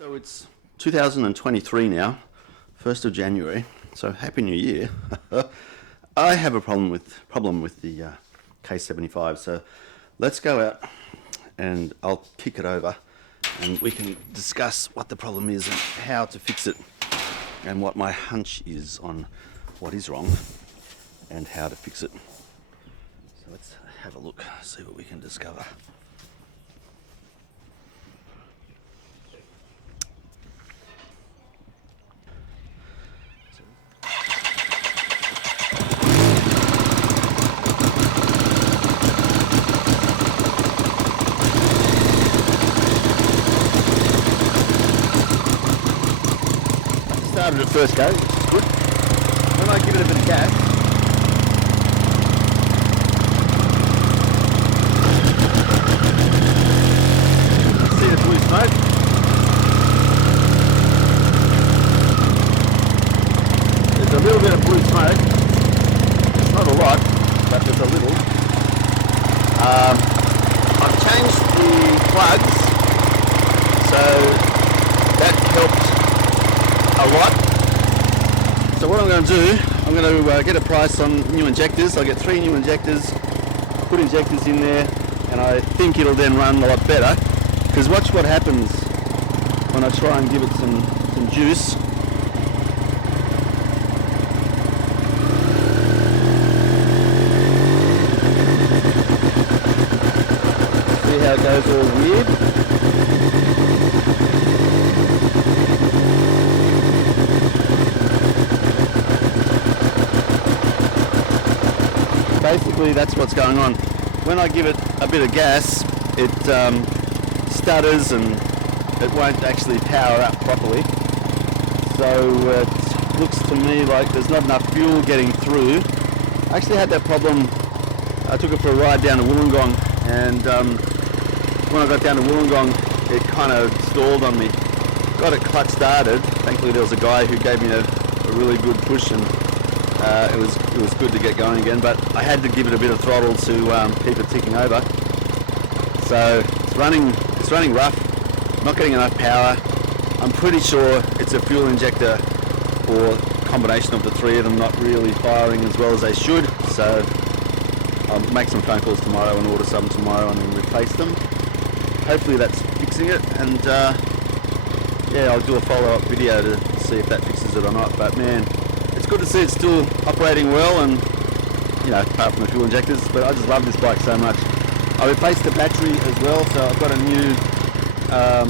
So it's 2023 now, 1st of January, so Happy New Year. I have a problem with the K75, so let's go out and I'll kick it over and we can discuss what the problem is and how to fix it and what my hunch is on what is wrong and how to fix it. So let's have a look, see what we can discover. Started at first go, which is good. When I give it a bit of gas, see the blue smoke. There's a little bit of blue smoke. It's not a lot, but there's a little. I've changed the plugs, so that helped a lot. So what I'm going to do, I'm going to get a price on new injectors. I'll get 3 new injectors, put injectors in there, and I think it'll then run a lot better. Because watch what happens when I try and give it some juice. See how it goes all weird? Basically that's what's going on. When I give it a bit of gas, it stutters and it won't actually power up properly. So it looks to me like there's not enough fuel getting through. I actually had that problem. I took it for a ride down to Wollongong, and when I got down to Wollongong it kind of stalled on me. Got it clutch started. Thankfully there was a guy who gave me a really good push, and it was good to get going again, but I had to give it a bit of throttle to keep it ticking over. So it's running rough, not getting enough power. I'm pretty sure it's a fuel injector or combination of the 3 of them not really firing as well as they should. So I'll make some phone calls tomorrow and order some tomorrow and then replace them. Hopefully that's fixing it, and yeah, I'll do a follow-up video to see if that fixes it or not. But man, it's good to see it's still operating well, and you know, apart from the fuel injectors, but I just love this bike so much. I replaced the battery as well, so I've got a new, I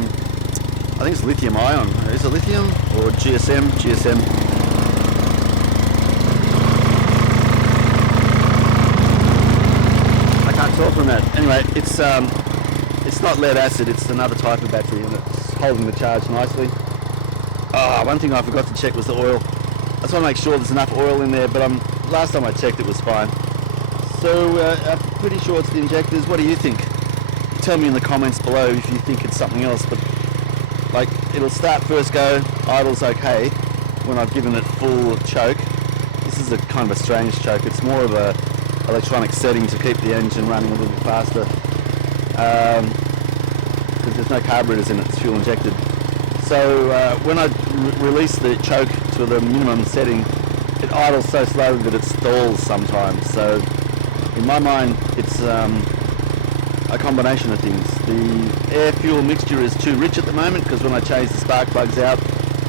think it's lithium ion. Is it lithium or GSM? GSM. I can't tell from that. Anyway, it's not lead acid, it's another type of battery, and it's holding the charge nicely. One thing I forgot to check was the oil. I just want to make sure there's enough oil in there, but last time I checked it was fine. So I'm pretty sure it's the injectors. What do you think? Tell me in the comments below if you think it's something else, but like, it'll start first go, idle's okay when I've given it full choke. This is a kind of a strange choke. It's more of a electronic setting to keep the engine running a little bit faster, because there's no carburetors in it, it's fuel injected. So when I release the choke to the minimum setting, it idles so slowly that it stalls sometimes. So in my mind, it's a combination of things. The air-fuel mixture is too rich at the moment, because when I changed the spark plugs out,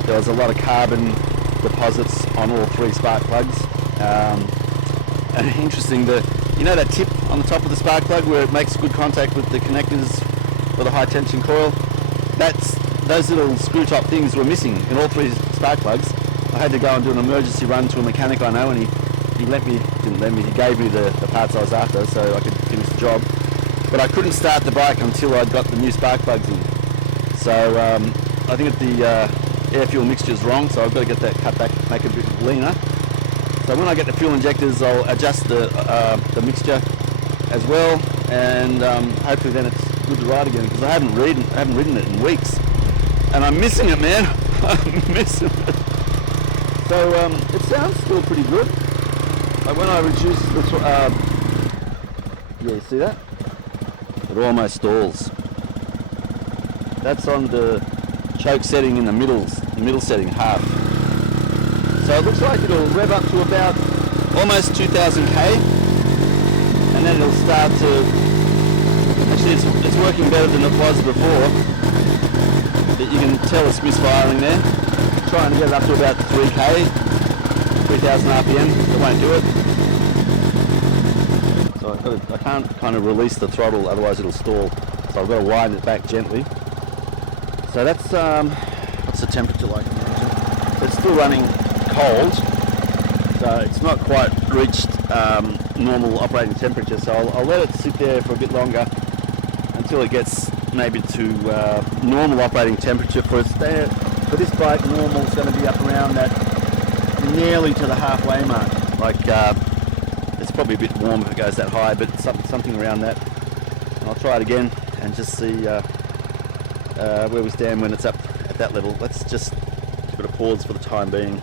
there was a lot of carbon deposits on all 3 spark plugs. And interesting, you know that tip on the top of the spark plug where it makes good contact with the connectors for the high tension coil? Those little screw top things were missing in all 3 spark plugs. I had to go and do an emergency run to a mechanic I know, and he gave me the parts I was after so I could finish the job. But I couldn't start the bike until I'd got the new spark plugs in. So I think the air fuel mixture is wrong, so I've got to get that cut back, make it a bit leaner. So when I get the fuel injectors, I'll adjust the mixture as well, and hopefully then it's good to ride again, because I haven't ridden it in weeks. And I'm missing it, man. I'm missing it. So it sounds still pretty good. Like when I reduce the yeah, you see that? It almost stalls. That's on the choke setting in the middle setting, half. So it looks like it'll rev up to about almost 2000 k, and then it'll start to, actually it's working better than it was before. You can tell it's misfiring there. Trying to get it up to about 3k, 3000 RPM, it won't do it. So I can't kind of release the throttle, otherwise it'll stall. So I've got to wind it back gently. So that's, what's the temperature like? So it's still running cold, so it's not quite reached normal operating temperature. So I'll let it sit there for a bit longer until it gets maybe to normal operating temperature. For this bike, normal is going to be up around that, nearly to the halfway mark. Like it's probably a bit warm if it goes that high, but something around that. And I'll try it again and just see where we stand when it's up at that level. Let's just give it a pause for the time being.